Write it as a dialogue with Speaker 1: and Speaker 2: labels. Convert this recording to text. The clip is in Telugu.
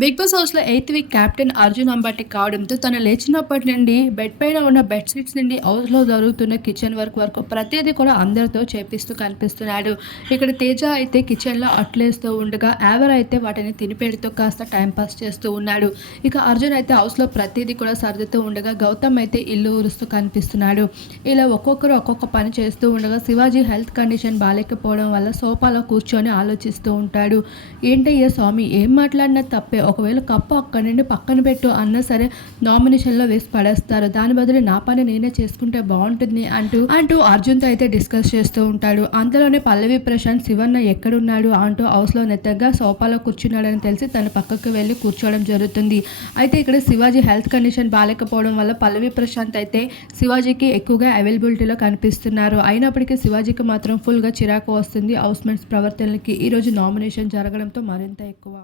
Speaker 1: బిగ్ బాస్ హౌస్లో eighth week captain Arjun Ambati కావడంతో తను లేచినప్పటి నుండి బెడ్ పైన ఉన్న బెడ్ షీట్స్ నుండి హౌస్లో జరుగుతున్న కిచెన్ వర్క్ వరకు ప్రతిదీ కూడా అందరితో చేపిస్తూ కనిపిస్తున్నాడు. ఇక్కడ తేజ అయితే కిచెన్లో అట్లేస్తూ ఉండగా యావర్ అయితే వాటిని తినిపేడుతో కాస్త టైంపాస్ చేస్తూ ఉన్నాడు. ఇక అర్జున్ అయితే హౌస్లో ప్రతిదీ కూడా సర్దుతూ ఉండగా గౌతమ్ అయితే ఇల్లు ఊరుస్తూ కనిపిస్తున్నాడు. ఇలా ఒక్కొక్కరు ఒక్కొక్క పని చేస్తూ ఉండగా శివాజీ హెల్త్ కండిషన్ బాగాలేకపోవడం వల్ల సోఫాలో కూర్చొని ఆలోచిస్తూ ఉంటాడు. ఏంటయ్యా స్వామి ఏం మాట్లాడినా తప్పే ఒకవేళ కప్పు అక్కడి నుండి పక్కన పెట్టు అన్నా సరే నామినేషన్లో వేసి పడేస్తారు. దాని బదులు నా పని నేనే చేసుకుంటే బాగుంటుంది అంటూ అంటూ అర్జున్తో అయితే డిస్కస్ చేస్తూ ఉంటాడు. అంతలోనే పల్లవి ప్రశాంత్ శివన్న ఎక్కడున్నాడు అంటూ హౌస్లో నెత్తగా సోఫాలో కూర్చున్నాడని తెలిసి తన పక్కకు వెళ్ళి కూర్చోవడం జరుగుతుంది. అయితే ఇక్కడ శివాజీ హెల్త్ కండిషన్ బాగాలేకపోవడం వల్ల పల్లవి ప్రశాంత్ అయితే శివాజీకి ఎక్కువగా అవైలబిలిటీలో కనిపిస్తున్నారు. అయినప్పటికీ శివాజీకి మాత్రం ఫుల్గా చిరాకు వస్తుంది. హౌస్మెంట్స్ ప్రవర్తనలకి ఈరోజు నామినేషన్ జరగడంతో మరింత ఎక్కువ.